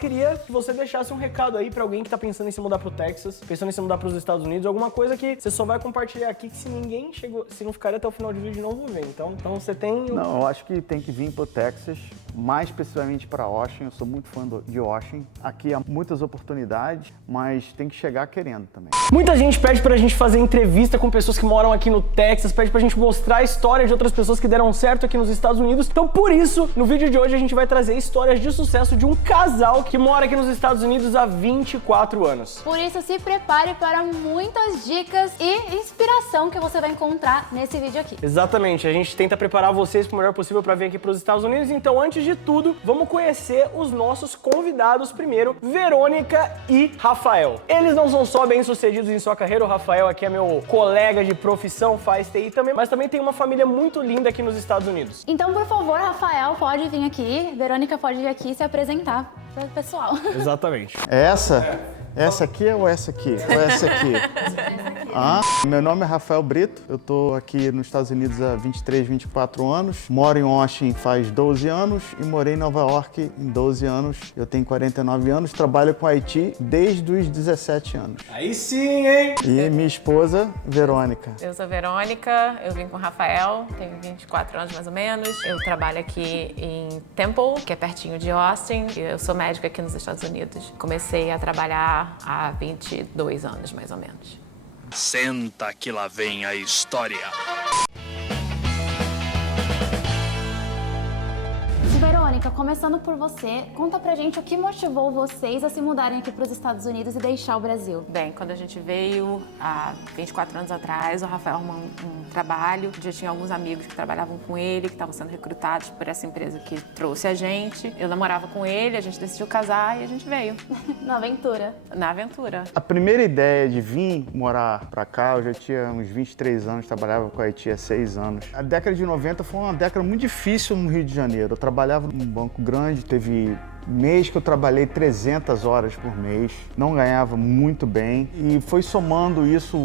Queria que você deixasse um recado aí pra alguém que tá pensando em se mudar pro Texas, pensando em se mudar pros Estados Unidos, alguma coisa que você só vai compartilhar aqui, que se ninguém chegou, se não ficar até o final do vídeo, não vou ver. Então você tem... Não, eu acho que tem que vir pro Texas, mais especificamente para Austin. Eu sou muito fã de Austin. Aqui há muitas oportunidades, mas tem que chegar querendo também. Muita gente pede pra gente fazer entrevista com pessoas que moram aqui no Texas, pede pra gente mostrar a história de outras pessoas que deram certo aqui nos Estados Unidos. Então, por isso, no vídeo de hoje a gente vai trazer histórias de sucesso de um casal que mora aqui nos Estados Unidos há 24 anos. Por isso, se prepare para muitas dicas e inspiração que você vai encontrar nesse vídeo aqui. Exatamente, a gente tenta preparar vocês o melhor possível para vir aqui para os Estados Unidos. Então, antes de tudo, vamos conhecer os nossos convidados primeiro, Verônica e Rafael. Eles não são só bem-sucedidos em sua carreira, o Rafael aqui é meu colega de profissão, faz TI também, mas também tem uma família muito linda aqui nos Estados Unidos. Então, por favor, Rafael, pode vir aqui, Verônica pode vir aqui se apresentar para o pessoal. Exatamente. É essa? Essa aqui ou essa aqui? Ou essa aqui? Ah, meu nome é Rafael Brito, eu tô aqui nos Estados Unidos há 23, 24 anos, moro em Austin faz 12 anos e morei em Nova York em 12 anos. Eu tenho 49 anos, trabalho com IT desde os 17 anos. Aí sim, hein? E minha esposa, Verônica. Eu sou Verônica, eu vim com o Rafael, tenho 24 anos mais ou menos. Eu trabalho aqui em Temple, que é pertinho de Austin. Eu sou médica aqui nos Estados Unidos. Comecei a trabalhar há 22 anos, mais ou menos. Senta que lá vem a história. Verônica, começando por você, conta pra gente o que motivou vocês a se mudarem aqui para os Estados Unidos e deixar o Brasil. Bem, quando a gente veio há 24 anos atrás, o Rafael arrumou um trabalho. Já tinha alguns amigos que trabalhavam com ele, que estavam sendo recrutados por essa empresa que trouxe a gente. Eu namorava com ele, a gente decidiu casar e a gente veio. Na aventura. Na aventura. A primeira ideia de vir morar pra cá, eu já tinha uns 23 anos, trabalhava com a IT há 6 anos. A década de 90 foi uma década muito difícil no Rio de Janeiro. Eu trabalhava num banco grande, teve mês que eu trabalhei 300 horas por mês, não ganhava muito bem e foi somando isso,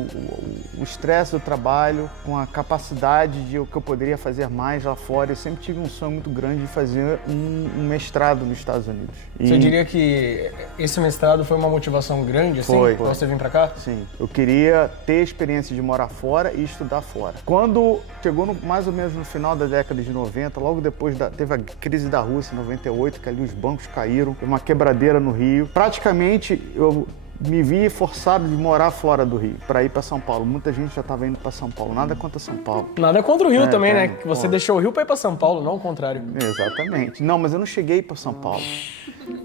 o estresse do trabalho com a capacidade de o que eu poderia fazer mais lá fora. Eu sempre tive um sonho muito grande de fazer um mestrado nos Estados Unidos. Você diria que esse mestrado foi uma motivação grande, assim, Foi. pra você vir pra cá? Sim, eu queria ter a experiência de morar fora e estudar fora. Quando chegou mais ou menos no final da década de 90, logo depois teve a crise da Rússia em 98, que ali os bancos caíram, uma quebradeira no Rio. Praticamente eu me vi forçado de morar fora do Rio, para ir para São Paulo. Muita gente já estava indo para São Paulo, nada contra São Paulo. Nada contra o Rio também, né? tem, Que você pô. deixou o Rio pra ir pra São Paulo, não o contrário. Exatamente. Não, mas eu não cheguei para São Paulo.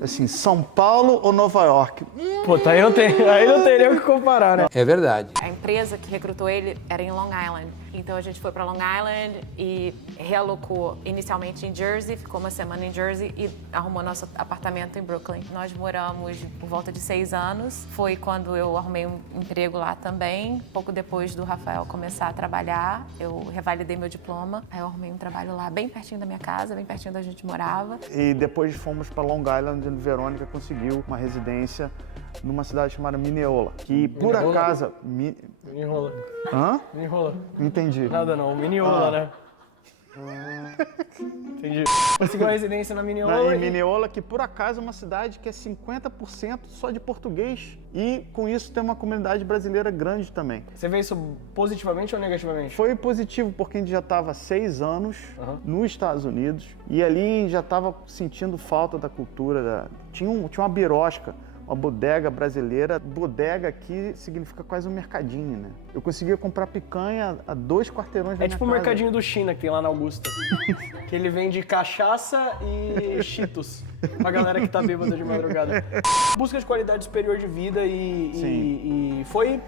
Assim, São Paulo ou Nova York? Pô, tá aí não teria o que comparar, né? É verdade. A empresa que recrutou ele era em Long Island. Então a gente foi para Long Island e realocou inicialmente em Jersey, ficou uma semana em Jersey e arrumou nosso apartamento em Brooklyn. Nós moramos por volta de 6 anos. Foi quando eu arrumei um emprego lá também. Pouco depois do Rafael começar a trabalhar, eu revalidei meu diploma. Aí eu arrumei um trabalho lá bem pertinho da minha casa, bem pertinho da gente morava. E depois fomos para Long Island, onde Verônica conseguiu uma residência numa cidade chamada Minneola, que por Minneola? acaso... Mini rola. Hã? Mini rola. Não entendi. Nada não, Minneola, né? Entendi. Conseguiu a residência na Minneola. Em Minneola, que por acaso é uma cidade que é 50% só de português. E com isso tem uma comunidade brasileira grande também. Você vê isso positivamente ou negativamente? Foi positivo porque a gente já estava há 6 anos nos Estados Unidos e ali já estava sentindo falta da cultura. Tinha uma birosca, uma bodega brasileira. Bodega aqui significa quase um mercadinho, né? Eu conseguia comprar picanha a 2 quarteirões da É minha tipo o casa. mercadinho do China que tem lá na Augusta. Que ele vende cachaça e cheetos pra galera que tá bêbada de madrugada. Busca de qualidade superior de vida e foi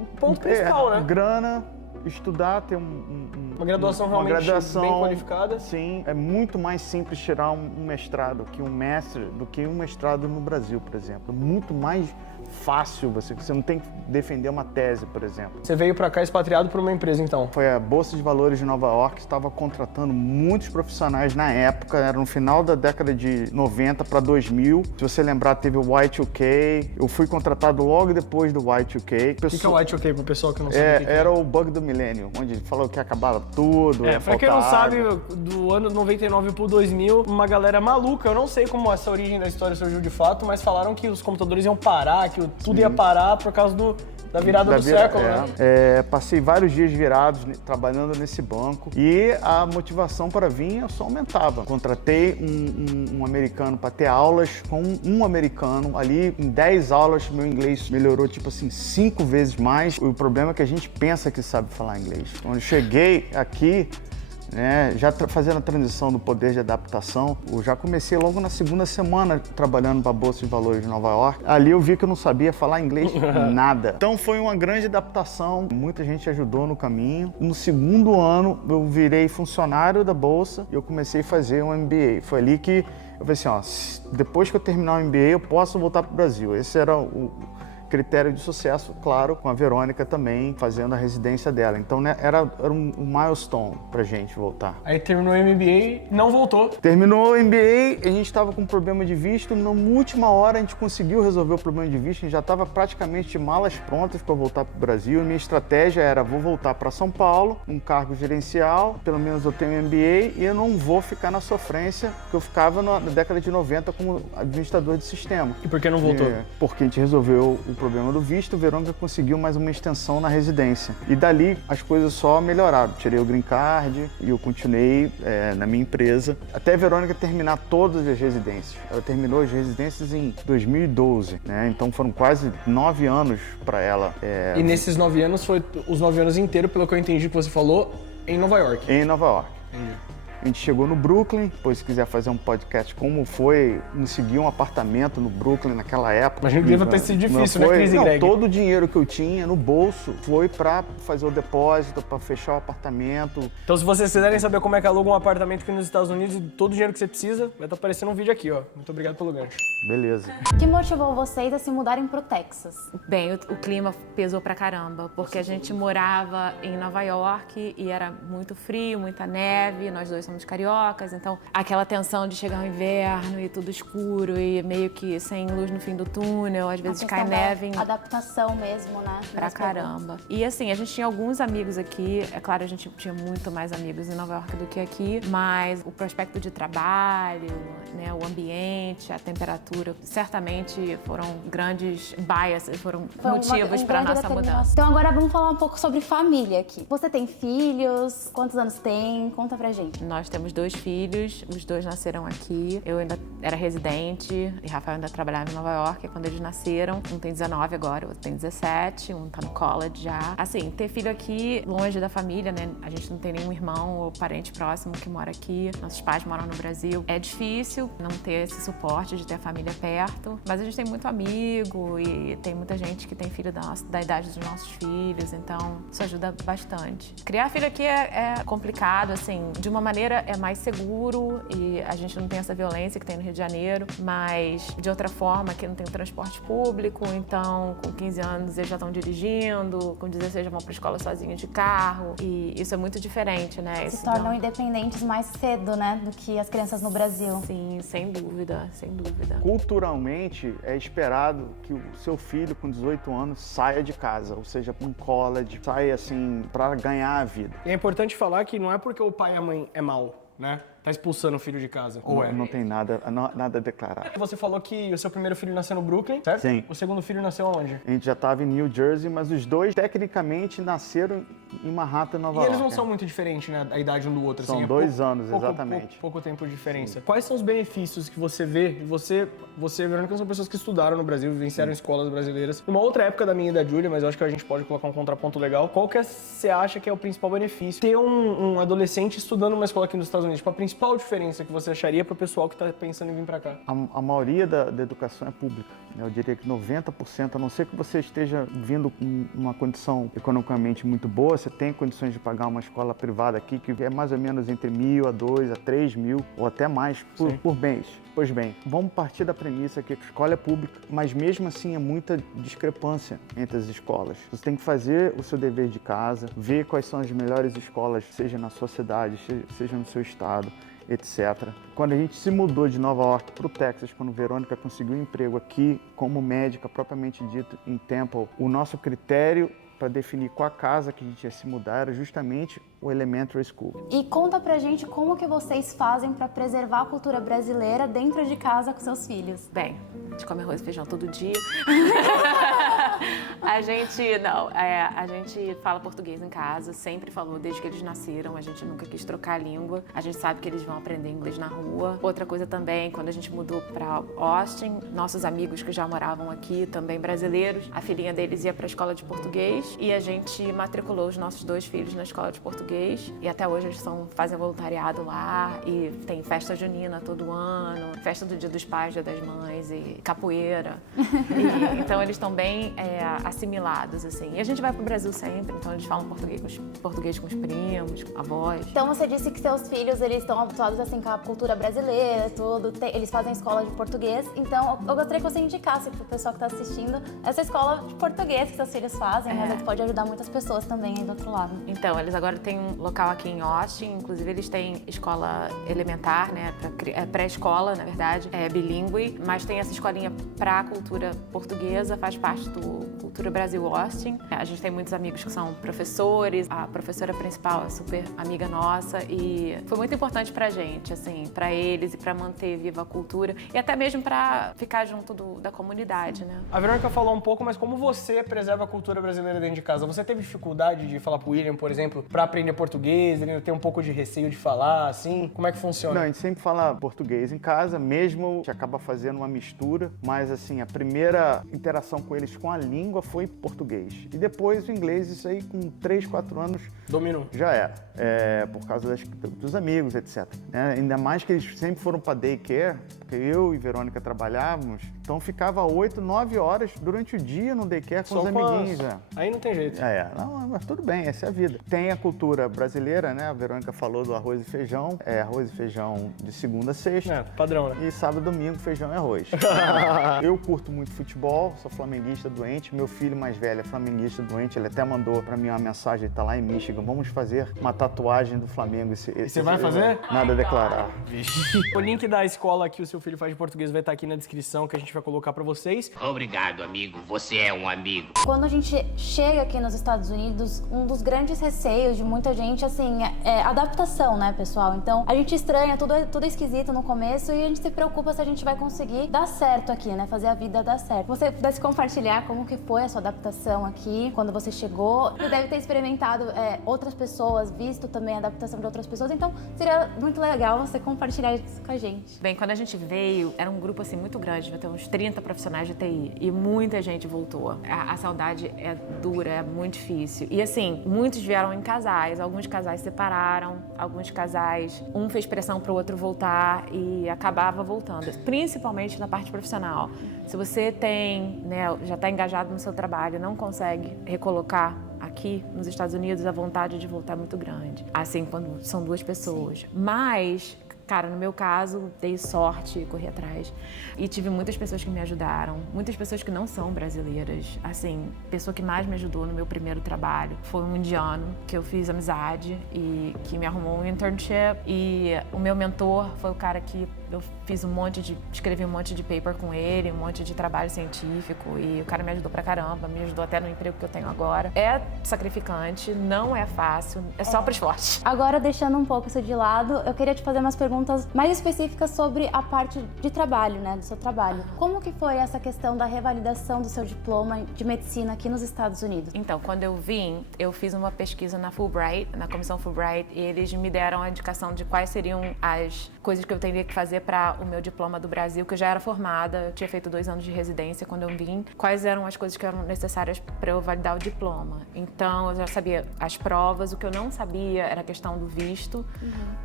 o ponto principal, né? Grana, estudar, ter Uma graduação realmente bem qualificada. Sim, é muito mais simples tirar um mestrado que um mestre do que um mestrado no Brasil, por exemplo. Muito mais fácil, você não tem que defender uma tese, por exemplo. Você veio pra cá expatriado por uma empresa, então? Foi a Bolsa de Valores de Nova York, que estava contratando muitos profissionais na época, era no final da década de 90 para 2000. Se você lembrar, teve o Y2K, eu fui contratado logo depois do Y2K. O que é o Y2K pro pessoal que não sabe o que é? Era o bug do milênio, onde falou que ia acabar tudo. Pra quem não faltar sabe, água. do ano 99 pro 2000, uma galera maluca, eu não sei como essa origem da história surgiu de fato, mas falaram que os computadores iam parar, que tudo ia parar por causa da virada do século, né? Passei vários dias virados trabalhando nesse banco e a motivação para vir só aumentava. Contratei um americano para ter aulas com um americano. Ali, em 10 aulas, meu inglês melhorou, tipo assim, 5 vezes mais. O problema é que a gente pensa que sabe falar inglês. Quando eu cheguei aqui, né, já fazendo a transição do poder de adaptação, eu já comecei logo na segunda semana trabalhando para a Bolsa de Valores de Nova York. Ali eu vi que eu não sabia falar inglês nada. Então foi uma grande adaptação, muita gente ajudou no caminho. No segundo ano eu virei funcionário da Bolsa e eu comecei a fazer um MBA. Foi ali que eu falei assim, ó, depois que eu terminar o MBA eu posso voltar para o Brasil. Esse era o critério de sucesso, claro, com a Verônica também fazendo a residência dela. Então, né, era um milestone pra gente voltar. Aí terminou o MBA, não voltou. Terminou o MBA, a gente estava com problema de visto. Na última hora a gente conseguiu resolver o problema de visto, a gente já estava praticamente de malas prontas para voltar para o Brasil. A minha estratégia era, vou voltar para São Paulo, um cargo gerencial, pelo menos eu tenho MBA e eu não vou ficar na sofrência que eu ficava na década de 90 como administrador de sistema. E por que não voltou? Porque a gente resolveu o problema do visto, o Verônica conseguiu mais uma extensão na residência. E dali as coisas só melhoraram. Tirei o green card e eu continuei na minha empresa até a Verônica terminar todas as residências. Ela terminou as residências em 2012, né? Então foram quase 9 anos para ela. E nesses 9 anos, foi os 9 anos inteiros, pelo que eu entendi que você falou, em Nova York. Em Nova York. Entendi. A gente chegou no Brooklyn, depois se quiser fazer um podcast como foi conseguir um apartamento no Brooklyn naquela época. Imagina que deva ter sido difícil, né, Cris e não, Greg? todo o dinheiro que eu tinha no bolso foi para fazer o depósito, para fechar o apartamento. Então, se vocês quiserem saber como é que aluga um apartamento aqui nos Estados Unidos e todo o dinheiro que você precisa, vai estar aparecendo um vídeo aqui, ó. Muito obrigado pelo gancho. Beleza. O que motivou vocês a se mudarem pro Texas? Bem, o clima pesou pra caramba, porque a gente morava em Nova York e era muito frio, muita neve, nós dois somos cariocas, então aquela tensão de chegar o inverno e tudo escuro e meio que sem luz no fim do túnel, às vezes cai neve. Adaptação mesmo, né? Pra caramba. E assim, a gente tinha alguns amigos aqui, é claro, a gente tinha muito mais amigos em Nova York do que aqui, mas o prospecto de trabalho, né, o ambiente, a temperatura, certamente foram grandes biases, foram motivos para nossa mudança. Então agora vamos falar um pouco sobre família aqui. Você tem filhos? Quantos anos tem? Conta pra gente. Nós temos 2 filhos, os 2 nasceram aqui. Eu ainda era residente e Rafael ainda trabalhava em Nova York quando eles nasceram. Um tem 19 agora, o outro tem 17, um tá no college já. Assim, ter filho aqui, longe da família, né? A gente não tem nenhum irmão ou parente próximo que mora aqui. Nossos pais moram no Brasil. É difícil não ter esse suporte de ter a família perto, mas a gente tem muito amigo e tem muita gente que tem filho da idade dos nossos filhos, então isso ajuda bastante. Criar filho aqui é complicado, assim, de uma maneira é mais seguro e a gente não tem essa violência que tem no Rio de Janeiro, mas de outra forma aqui não tem o transporte público, então com 15 anos eles já estão dirigindo, com 16 já vão para a escola sozinhos de carro e isso é muito diferente, né? Se tornam independentes mais cedo, né, do que as crianças no Brasil. Sim, sem dúvida, sem dúvida. Culturalmente, é esperado que o seu filho com 18 anos saia de casa, ou seja, para um college, saia assim, para ganhar a vida. E é importante falar que não é porque o pai e a mãe é mal, né? Tá expulsando o filho de casa. Ou é? Não tem nada a declarar. Você falou que o seu primeiro filho nasceu no Brooklyn, certo? Sim. O segundo filho nasceu aonde? A gente já estava em New Jersey, mas os dois tecnicamente nasceram em Manhattan, Nova E York. eles não são muito diferentes, né? A idade um do outro. São assim, 2 anos, exatamente. Pouco tempo de diferença. Sim. Quais são os benefícios que você vê? Você e Verônica são pessoas que estudaram no Brasil, vivenciaram escolas brasileiras. Numa outra época da minha e da Júlia, mas eu acho que a gente pode colocar um contraponto legal. Qual que você acha que é o principal benefício? Ter um adolescente estudando numa escola aqui nos Estados Unidos. Tipo, a principal diferença que você acharia para o pessoal que está pensando em vir para cá? A maioria da educação é pública. Eu diria que 90%, a não ser que você esteja vindo com uma condição economicamente muito boa, você tem condições de pagar uma escola privada aqui, que é mais ou menos entre 1.000 a 2.000 a 3.000 ou até mais por mês. Pois bem, vamos partir da premissa que a escola é pública, mas mesmo assim é muita discrepância entre as escolas. Você tem que fazer o seu dever de casa, ver quais são as melhores escolas, seja na sua cidade, seja no seu estado, etc. Quando a gente se mudou de Nova York para o Texas, quando Verônica conseguiu um emprego aqui como médica propriamente dito em Temple, o nosso critério para definir qual a casa que a gente ia se mudar era justamente o Elementary School. E conta pra gente como que vocês fazem pra preservar a cultura brasileira dentro de casa com seus filhos. Bem, a gente come arroz e feijão todo dia. A gente fala português em casa, sempre falou desde que eles nasceram, a gente nunca quis trocar a língua. A gente sabe que eles vão aprender inglês na rua. Outra coisa também, quando a gente mudou pra Austin, nossos amigos que já moravam aqui, também brasileiros, a filhinha deles ia pra escola de português e a gente matriculou os nossos 2 filhos na escola de português. E até hoje eles fazem voluntariado lá e tem festa junina todo ano, festa do Dia dos Pais, Dia das Mães e capoeira. Então eles estão bem assimilados, assim. E a gente vai pro Brasil sempre, então eles falam português com os primos, com avós. Então você disse que seus filhos, eles estão habituados assim com a cultura brasileira, tudo, eles fazem escola de português. Então eu gostaria que você indicasse pro pessoal que tá assistindo essa escola de português que seus filhos fazem, mas isso pode ajudar muitas pessoas também aí do outro lado. Então, eles agora têm um local aqui em Austin, inclusive eles têm escola elementar, né, pré-escola, na verdade, bilíngue, mas tem essa escolinha pra cultura portuguesa, faz parte do Cultura Brasil Austin. A gente tem muitos amigos que são professores, a professora principal é super amiga nossa e foi muito importante pra gente, assim, pra eles e pra manter viva a cultura e até mesmo pra ficar junto da comunidade, né. A Verônica falou um pouco, mas como você preserva a cultura brasileira dentro de casa? Você teve dificuldade de falar pro William, por exemplo, pra aprender português? Ele tem um pouco de receio de falar, assim? Como é que funciona? Não, a gente sempre fala português em casa, mesmo a gente acaba fazendo uma mistura, mas assim, a primeira interação com eles com a língua foi português. E depois o inglês, isso aí com 3, 4 anos... Dominou. Já era, por causa dos amigos, etc. Ainda mais que eles sempre foram para daycare, porque eu e Verônica trabalhávamos, então ficava 8, 9 horas durante o dia no daycare com os amiguinhos. Aí não tem jeito. Não, mas tudo bem, essa é a vida. Tem a cultura brasileira, né? A Verônica falou do arroz e feijão. Arroz e feijão de segunda a sexta. Padrão, né? E sábado e domingo, feijão e arroz. Eu curto muito futebol, sou flamenguista doente. Meu filho mais velho é flamenguista doente. Ele até mandou pra mim uma mensagem, ele tá lá em Michigan. Vamos fazer uma tatuagem do Flamengo. E você vai fazer? Nada a declarar. O link da escola que o seu filho faz de português vai estar aqui na descrição, que a gente vai colocar pra vocês. Obrigado, amigo. Você é um amigo. Quando a gente chega aqui nos Estados Unidos, um dos grandes receios de muita gente, assim, é adaptação, né, pessoal? Então, a gente estranha, tudo é esquisito no começo e a gente se preocupa se a gente vai conseguir dar certo aqui, né? Fazer a vida dar certo. Você pudesse compartilhar como que foi a sua adaptação aqui, quando você chegou. Você deve ter experimentado outras pessoas, visto também a adaptação de outras pessoas, então seria muito legal você compartilhar isso com a gente. Bem, quando a gente veio, era um grupo assim muito grande, devia ter uns 30 profissionais de TI e muita gente voltou. A saudade é dura, é muito difícil. E assim, muitos vieram em casais, alguns casais separaram, alguns casais, um fez pressão pro outro voltar e acabava voltando, principalmente na parte profissional. Se você tem, né, já está engajado no seu trabalho, não consegue recolocar aqui nos Estados Unidos, a vontade de voltar é muito grande. Assim, quando são 2 pessoas. Mas, cara, no meu caso, dei sorte, corri atrás. E tive muitas pessoas que me ajudaram, muitas pessoas que não são brasileiras. Assim, a pessoa que mais me ajudou no meu primeiro trabalho foi um indiano, que eu fiz amizade e que me arrumou um internship. E o meu mentor foi o cara que eu escrevi um monte de paper com ele, um monte de trabalho científico e o cara me ajudou pra caramba, me ajudou até no emprego que eu tenho agora. É sacrificante, não é fácil, é só pros fortes. Agora, deixando um pouco isso de lado, eu queria te fazer umas perguntas mais específicas sobre a parte de trabalho, né, do seu trabalho. Como que foi essa questão da revalidação do seu diploma de medicina aqui nos Estados Unidos? Então, quando eu vim, eu fiz uma pesquisa na Fulbright, na comissão Fulbright, e eles me deram a indicação de quais seriam as coisas que eu teria que fazer para o meu diploma do Brasil, que eu já era formada, eu tinha feito 2 anos de residência quando eu vim. Quais eram as coisas que eram necessárias para eu validar o diploma? Então, eu já sabia as provas, o que eu não sabia era a questão do visto,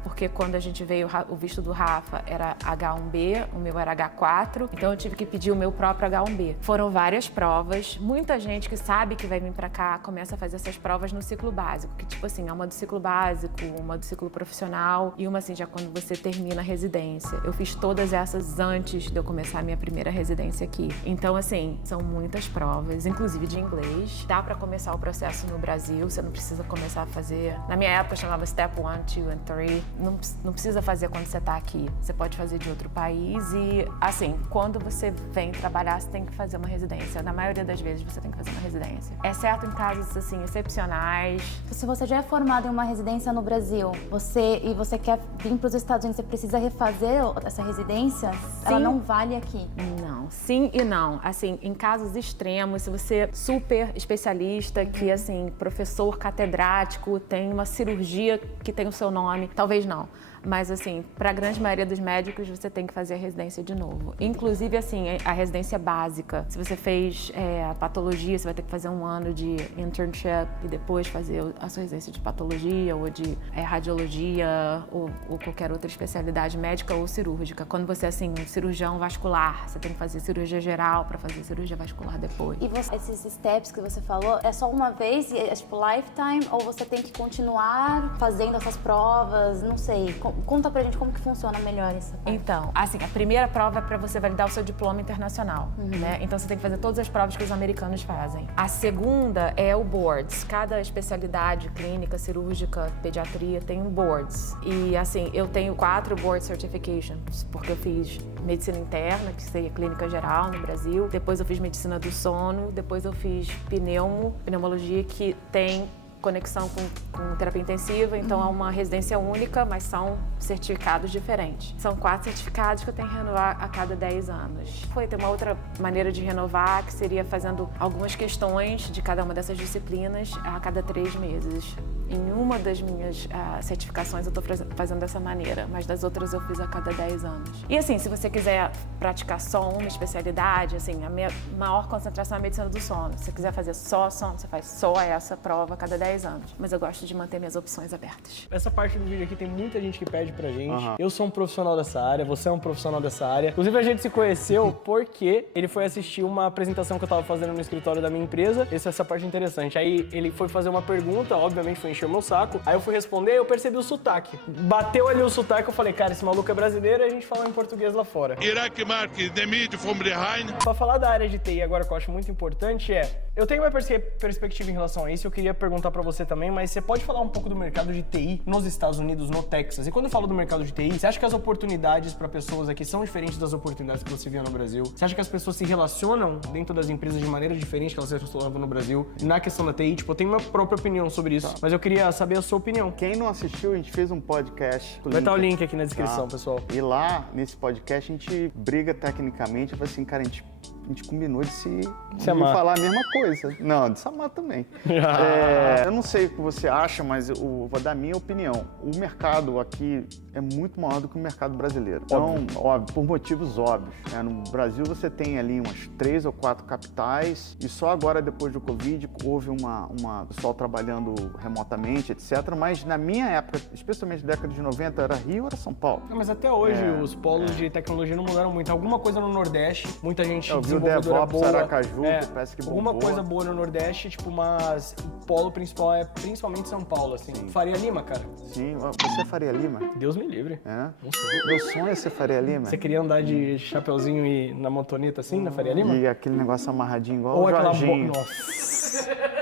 porque quando a gente veio, o visto do Rafa era H1B, o meu era H4, então eu tive que pedir o meu próprio H1B. Foram várias provas, muita gente que sabe que vai vir para cá começa a fazer essas provas no ciclo básico, que tipo assim, é uma do ciclo básico, uma do ciclo profissional e uma assim, já quando você termina a residência. Eu fiz todas essas antes de eu começar a minha primeira residência aqui. Então, assim, são muitas provas, inclusive de inglês. Dá pra começar o processo no Brasil, você não precisa começar a fazer... Na minha época, chamava Step 1, 2 and 3. Não precisa fazer quando você tá aqui. Você pode fazer de outro país e, assim, quando você vem trabalhar, você tem que fazer uma residência. Na maioria das vezes, você tem que fazer uma residência. Exceto em casos, assim, excepcionais. Se você já é formado em uma residência no Brasil, você quer vir para os Estados Unidos, você precisa refazer essa residência? Sim. Ela não vale aqui? Não, sim e não. Assim, em casos extremos, se você é super especialista, que, assim, professor catedrático, tem uma cirurgia que tem o seu nome, talvez não. Mas, assim, para a grande maioria dos médicos, você tem que fazer a residência de novo. Inclusive, assim, a residência básica. Se você fez a patologia, você vai ter que fazer 1 ano de internship e depois fazer a sua residência de patologia ou de radiologia ou qualquer outra especialidade médica ou cirúrgica. Quando você é, assim, um cirurgião vascular, você tem que fazer cirurgia geral para fazer cirurgia vascular depois. E esses steps que você falou, é só uma vez, é tipo lifetime, ou você tem que continuar fazendo essas provas, não sei. Conta pra gente como que funciona melhor essa parte. Então, assim, a primeira prova é para você validar o seu diploma internacional, né? Então você tem que fazer todas as provas que os americanos fazem. A segunda é o boards. Cada especialidade clínica, cirúrgica, pediatria tem um boards. E, assim, eu tenho 4 board certifications, porque eu fiz medicina interna, que seria clínica geral no Brasil. Depois eu fiz medicina do sono. Depois eu fiz pneumologia, que tem conexão com terapia intensiva, então é uma residência única, mas são certificados diferentes. São 4 certificados que eu tenho que renovar a cada 10 anos. Tem uma outra maneira de renovar, que seria fazendo algumas questões de cada uma dessas disciplinas a cada 3 meses. Em uma das minhas certificações eu estou fazendo dessa maneira, mas das outras eu fiz a cada 10 anos. E, assim, se você quiser praticar só uma especialidade, assim, a minha maior concentração é a medicina do sono. Se você quiser fazer só sono, você faz só essa prova a cada 10 anos. Mas eu gosto de manter minhas opções abertas. Essa parte do vídeo aqui tem muita gente que pede pra gente. Eu sou um profissional dessa área, você é um profissional dessa área. Inclusive, a gente se conheceu porque ele foi assistir uma apresentação que eu tava fazendo no escritório da minha empresa. Essa parte é interessante. Aí ele foi fazer uma pergunta, obviamente foi encher o meu saco. Aí eu fui responder e eu percebi o sotaque. Bateu ali o sotaque, eu falei, cara, esse maluco é brasileiro e a gente fala em português lá fora. Iraq Mark, demite from behind. Pra falar da área de TI agora, que eu acho muito importante eu tenho uma perspectiva em relação a isso, eu queria perguntar pra você também, mas você pode falar um pouco do mercado de TI nos Estados Unidos, no Texas? E quando eu falo do mercado de TI, você acha que as oportunidades pra pessoas aqui são diferentes das oportunidades que você via no Brasil? Você acha que as pessoas se relacionam dentro das empresas de maneira diferente que elas se relacionavam no Brasil? Na questão da TI, tipo, eu tenho uma própria opinião sobre isso, mas eu queria saber a sua opinião. Quem não assistiu, a gente fez um podcast. Vai estar o link aqui na descrição, pessoal. E lá, nesse podcast, a gente briga tecnicamente. Eu falei assim, cara, a gente combinou de se amar. Falar a mesma coisa. Não, de se amar também. Eu não sei o que você acha, mas eu vou dar a minha opinião. O mercado aqui é muito maior do que o mercado brasileiro. Então, óbvio, por motivos óbvios, né? No Brasil você tem ali umas 3 ou 4 capitais e só agora, depois do Covid, houve uma pessoal trabalhando remotamente, etc. Mas na minha época, especialmente na década de 90, era Rio, era São Paulo. Mas até hoje os polos de tecnologia não mudaram muito. Alguma coisa no Nordeste, muita gente desenvolvedora DevOps, boa. Aracaju, que parece que bombou. Alguma coisa boa no Nordeste, tipo, mas o polo principal é principalmente São Paulo, assim. Sim. Faria Lima, cara? Sim, você é Faria Lima? Deus me livre. É? Não sei. Meu sonho é ser Faria Lima. Você queria andar de chapeuzinho e na motoneta assim, na Faria Lima? E aquele negócio amarradinho igual Ou o aquela Jorginho. Nossa.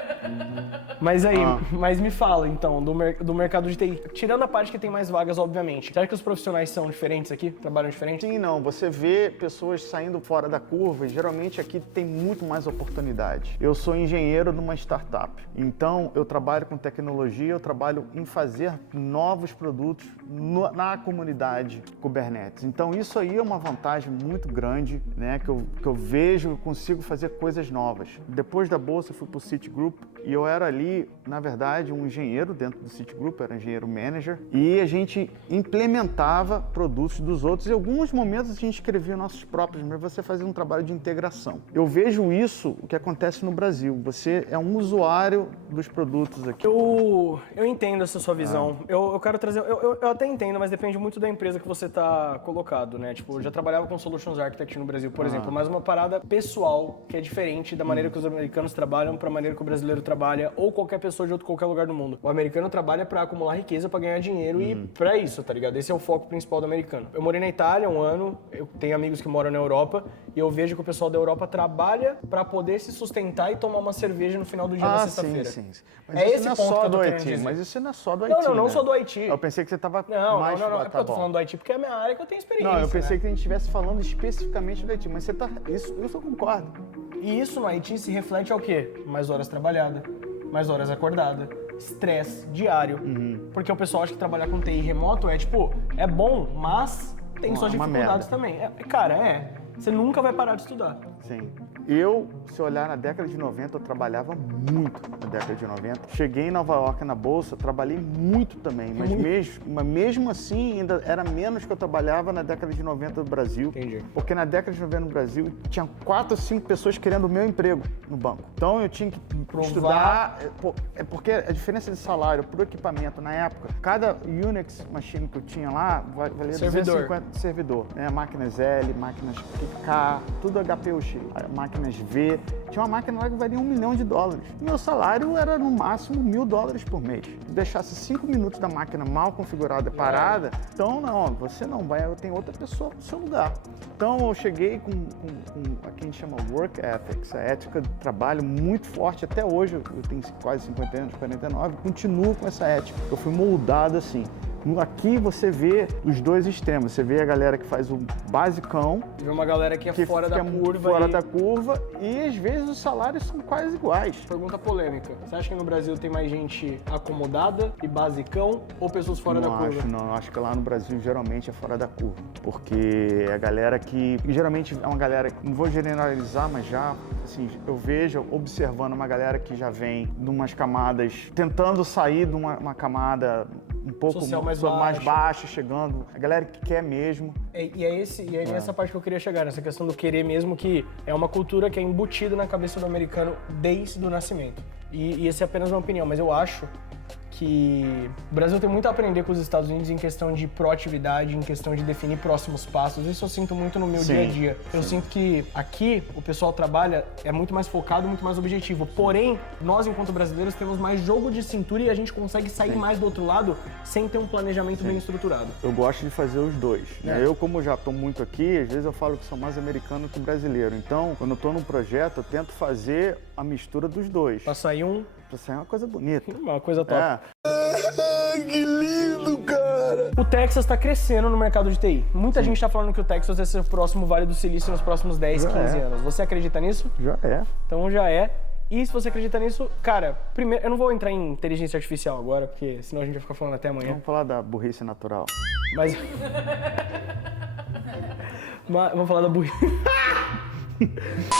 Mas aí, mas me fala então, do mercado de TI. Tirando a parte que tem mais vagas, obviamente. Você acha que os profissionais são diferentes aqui? Trabalham diferente? Sim, não. Você vê pessoas saindo fora da curva e geralmente aqui tem muito mais oportunidade. Eu sou engenheiro de uma startup. Então, eu trabalho com tecnologia, eu trabalho em fazer novos produtos na comunidade Kubernetes. Então, isso aí é uma vantagem muito grande, né? Que eu vejo, eu consigo fazer coisas novas. Depois da bolsa, eu fui para o Citigroup e eu era ali, na verdade, um engenheiro dentro do Citigroup, era engenheiro manager, e a gente implementava produtos dos outros e em alguns momentos a gente escrevia nossos próprios, mas você fazia um trabalho de integração. Eu vejo isso, o que acontece no Brasil. Você é um usuário dos produtos aqui. Eu entendo essa sua visão. Eu quero trazer... Eu até entendo, mas depende muito da empresa que você tá colocado, né? Tipo, eu já trabalhava com Solutions Architect no Brasil, por exemplo, mas uma parada pessoal que é diferente da maneira que os americanos trabalham para a maneira que o brasileiro trabalha, ou qualquer pessoa de qualquer lugar do mundo. O americano trabalha pra acumular riqueza, pra ganhar dinheiro e pra isso, tá ligado? Esse é o foco principal do americano. Eu morei na Itália 1 ano, eu tenho amigos que moram na Europa e eu vejo que o pessoal da Europa trabalha pra poder se sustentar e tomar uma cerveja no final do dia na sexta-feira. Sim. Mas É isso esse não é ponto que só eu tô do querendo Haiti, dizer. mas isso não é só do Haiti, Não né? só do Haiti. Eu pensei que você tava Não. mais... É porque tá eu tô bom. falando do Haiti porque é a minha área que eu tenho experiência. Não, eu pensei né? que a gente estivesse falando especificamente do Haiti, mas você tá... Isso eu concordo. E isso no Haiti se reflete ao quê? Mais horas trabalhadas, mais horas acordada, estresse diário. Porque o pessoal acha que trabalhar com TI remoto é tipo, é bom, mas tem suas Uma dificuldades merda. também. Cara, você nunca vai parar de estudar. Sim. Se olhar na década de 90, eu trabalhava muito na década de 90. Cheguei em Nova York na Bolsa, trabalhei muito também, mas mesmo assim ainda era menos que eu trabalhava na década de 90 do Brasil. Entendi. Porque na década de 90 no Brasil tinha 4 ou 5 pessoas querendo o meu emprego no banco. Então eu tinha que estudar, porque a diferença de salário pro equipamento na época, cada Unix machine que eu tinha lá valia Servidor. 250 servidor, né? Máquinas L, máquinas K, tudo HPUX, máquinas V. Tinha uma máquina lá que valia $1 milhão. E meu salário era no máximo $1.000 por mês. Se deixasse 5 minutos da máquina mal configurada e parada, então você não vai, tem outra pessoa no seu lugar. Então eu cheguei com a que a gente chama work ethics, a ética do trabalho muito forte até hoje. Eu tenho quase 50 anos, 49, continuo com essa ética. Eu fui moldado assim. Aqui você vê os dois extremos. Você vê a galera que faz o basicão, Vê uma galera que é fora da curva. fora da curva, e às vezes os salários são quase iguais. Pergunta polêmica. Você acha que no Brasil tem mais gente acomodada e basicão ou pessoas fora da curva? Não, acho que lá no Brasil geralmente é fora da curva. Porque a galera que... Geralmente é uma galera, não vou generalizar, mas já, assim, eu vejo, observando uma galera que já vem de umas camadas, tentando sair de uma camada um pouco Social mais baixa, chegando. A galera que quer mesmo. E é nessa parte que eu queria chegar, nessa questão do querer mesmo, que é uma cultura que é embutida na cabeça do americano desde o nascimento. E essa é apenas uma opinião, mas eu acho que o Brasil tem muito a aprender com os Estados Unidos em questão de proatividade, em questão de definir próximos passos. Isso eu sinto muito no meu dia a dia. Eu sinto que aqui o pessoal trabalha, é muito mais focado, muito mais objetivo. Porém, nós, enquanto brasileiros, temos mais jogo de cintura e a gente consegue sair mais do outro lado sem ter um planejamento bem estruturado. Eu gosto de fazer os dois. Né? Eu, como já estou muito aqui, às vezes eu falo que sou mais americano que brasileiro. Então, quando eu estou num projeto, eu tento fazer a mistura dos dois. Pra sair Pra sair uma coisa bonita. uma coisa top. Que lindo, cara! O Texas está crescendo no mercado de TI. Muita gente está falando que o Texas vai ser o próximo Vale do Silício nos próximos 10, 15 anos. Você acredita nisso? Já é. Então já é. E se você acredita nisso, cara, primeiro, eu não vou entrar em inteligência artificial agora, porque senão a gente vai ficar falando até amanhã. Vamos falar da burrice natural. Mas vamos falar da burrice.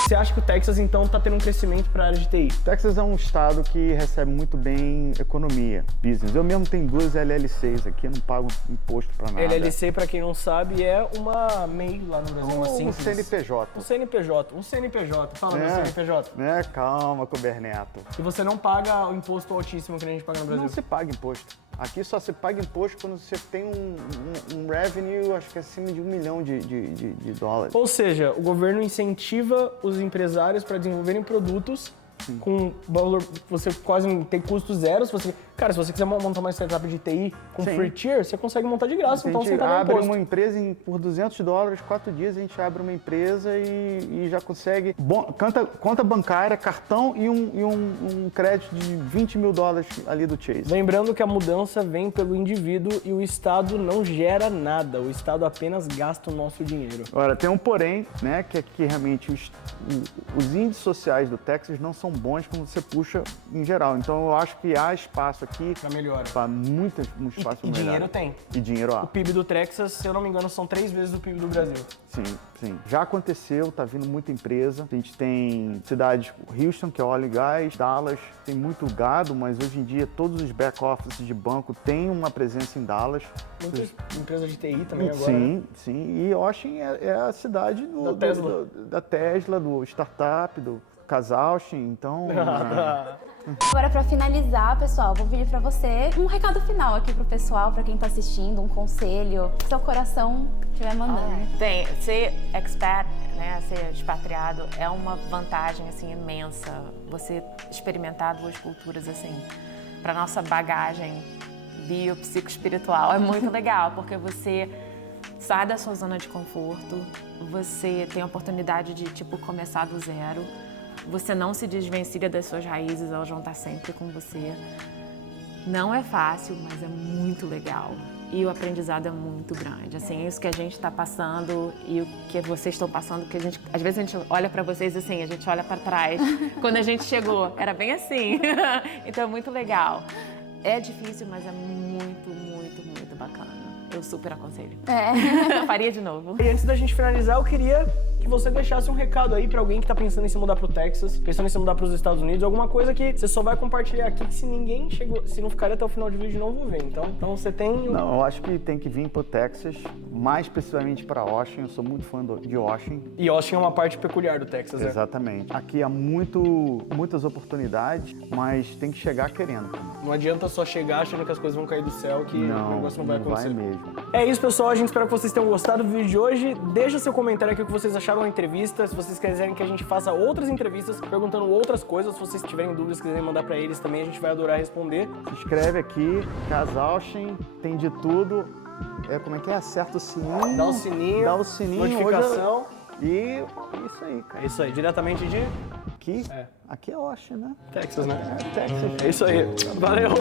Você acha que o Texas, então, tá tendo um crescimento para a área de TI? Texas é um estado que recebe muito bem economia, business. Eu mesmo tenho 2 LLCs aqui, eu não pago imposto para nada. LLC, para quem não sabe, é uma MEI lá no Brasil, uma simples. CNPJ. Um CNPJ. Fala do CNPJ. Né? Calma, Coberneto. E você não paga o imposto altíssimo que a gente paga no Brasil. Não se paga imposto. Aqui só se paga imposto quando você tem um revenue, acho que acima de $1 milhão. Ou seja, o governo incentiva os empresários para desenvolverem produtos com valor, você quase não tem custo zero. Se você quiser montar uma startup de TI com free tier, você consegue montar de graça, então você A gente tá abre imposto. uma empresa por $200, 4 dias a gente abre uma empresa e já consegue conta bancária, cartão e um crédito de $20 mil ali do Chase. Lembrando que a mudança vem pelo indivíduo e o Estado não gera nada, o Estado apenas gasta o nosso dinheiro. Agora, tem um porém, né, que é que realmente os índices sociais do Texas não são bons quando você puxa em geral. Então eu acho que há espaço aqui Pra melhora. para muito espaço E melhor. dinheiro tem. E dinheiro há. O PIB do Texas, se eu não me engano, são 3 vezes o PIB do Brasil. Sim. Já aconteceu, tá vindo muita empresa. A gente tem cidades, Houston, que é óleo e gás, Dallas, tem muito gado, mas hoje em dia todos os back-offices de banco têm uma presença em Dallas. Muitas empresas de TI também agora. Sim. E Austin é a cidade Da Tesla. da Tesla, do startup, do Casauchin, então... Agora, pra finalizar, pessoal, vou pedir pra você um recado final aqui pro pessoal, pra quem tá assistindo, um conselho, que seu coração estiver mandando. Bem, ser expat, né, ser expatriado é uma vantagem, assim, imensa. Você experimentar duas culturas, assim, pra nossa bagagem biopsicoespiritual é muito legal, porque você sai da sua zona de conforto, você tem a oportunidade de, tipo, começar do zero, você não se desvencilha das suas raízes, elas vão estar sempre com você. Não é fácil, mas é muito legal. E o aprendizado é muito grande. Assim, isso que a gente está passando e o que vocês estão passando, que às vezes a gente olha para vocês assim, a gente olha para trás. Quando a gente chegou, era bem assim. Então é muito legal. É difícil, mas é muito, muito, muito bacana. Eu super aconselho. Faria de novo. E antes da gente finalizar, eu queria que você deixasse um recado aí pra alguém que tá pensando em se mudar pro Texas, pensando em se mudar pros Estados Unidos, alguma coisa que você só vai compartilhar aqui, que se ninguém chegou, se não ficar até o final do vídeo, não vou ver. Então você tem... Não, eu acho que tem que vir pro Texas, mais especificamente para Austin. Eu sou muito fã de Austin. E Austin é uma parte peculiar do Texas, né? Exatamente. Aqui há muitas oportunidades, mas tem que chegar querendo. Não adianta só chegar achando que as coisas vão cair do céu, que o negócio não vai acontecer. Vai mesmo. É isso, pessoal. A gente espera que vocês tenham gostado do vídeo de hoje. Deixa seu comentário aqui o que vocês acharam da entrevista. Se vocês quiserem que a gente faça outras entrevistas perguntando outras coisas, se vocês tiverem dúvidas, quiserem mandar pra eles também, a gente vai adorar responder. Se inscreve aqui, Casa Austin, tem de tudo. Como é que é? Acerta o sininho. Dá o sininho. Notificação. E isso aí, cara. É isso aí, diretamente de... Aqui é Austin, né? Texas, né? Texas. É isso aí. Valeu!